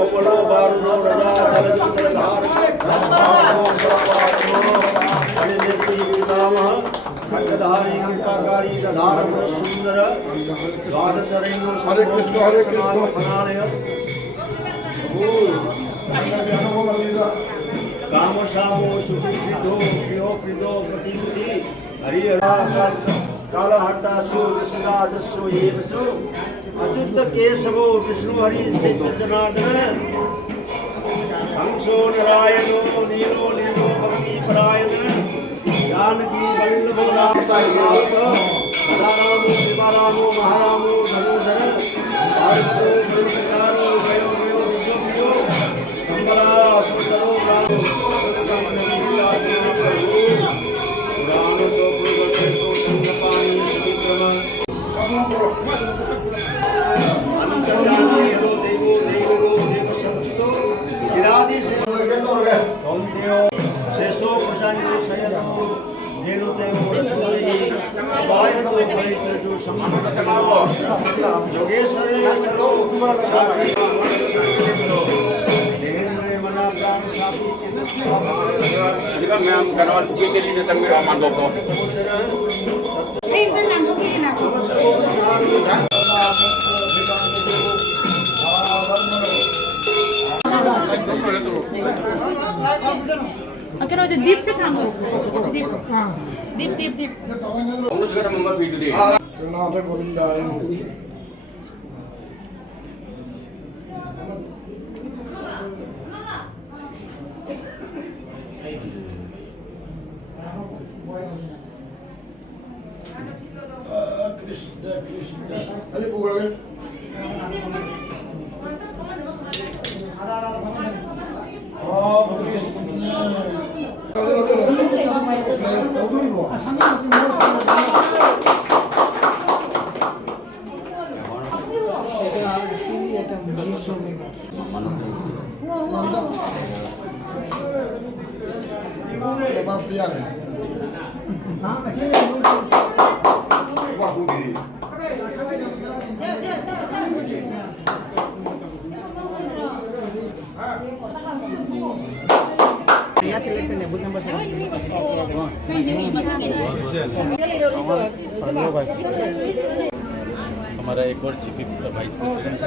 ओमलो बारुणो रजा जलजलधार ब्रह्माणो ब्रह्माणो हरिदेवी विदामः खड्गधारी कृपाकारी दधारम सुंदर द्वादश रेणु हरे कृष्ण फनालय काम शामो सुखी सिद्धो प्रियो प्रियो प्रतिमुति हरिहरा कालहट्टासु विष्णुराजस्व येवसु अच्युत केशवो विष्णु हरि सेतु जनार्दन हंसो नारायणो नीलो नीलो भक्ति परायण जानकी वल्लभो राम रामो शिवारामो महारामो धनुधर भारतो धनुकारो वयो वयो विजयो कमला सुंदरो रामो पुराण तो पूर्वते तो संगपानी विक्रम अंतर्यामी देवो देवो देवो देव संस्तो विराजी से कौन्तेयो शेषो प्रजान्यो शयनो देनो देवो रत्नोहि वायतो भैसे जो सम्मानतमावो जोगेश्वरे सर्वो देहरे मना प्राण सापी juga memang sekarang bukit ini datang dari Rahman Boko. Akhirnya aja deep sih kamu. Deep. Kamu juga sama membuat video deh. Kenapa Govinda? Krishna Krishna. Ayo buka lagi. Oh Krishna. Tahu dulu. Apa pria ni? Wah, budi. हमारा एक और chief vice president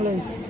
Hare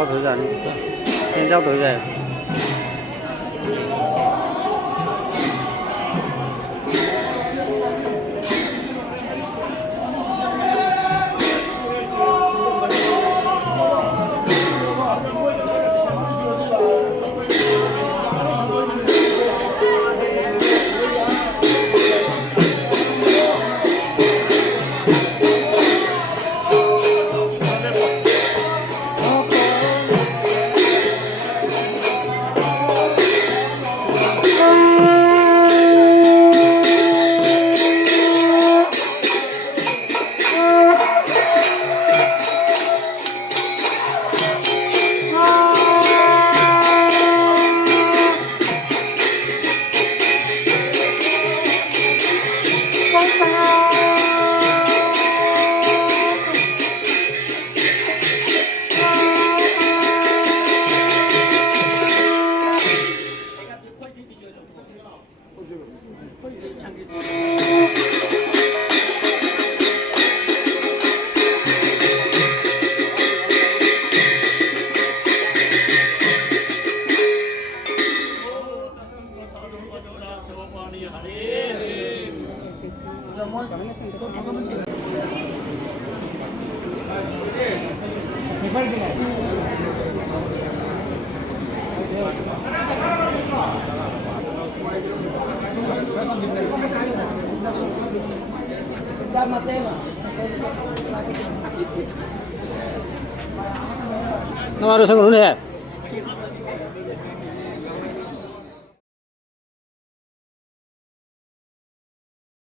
交头站，先交头站。 તમારો સંગ રૂને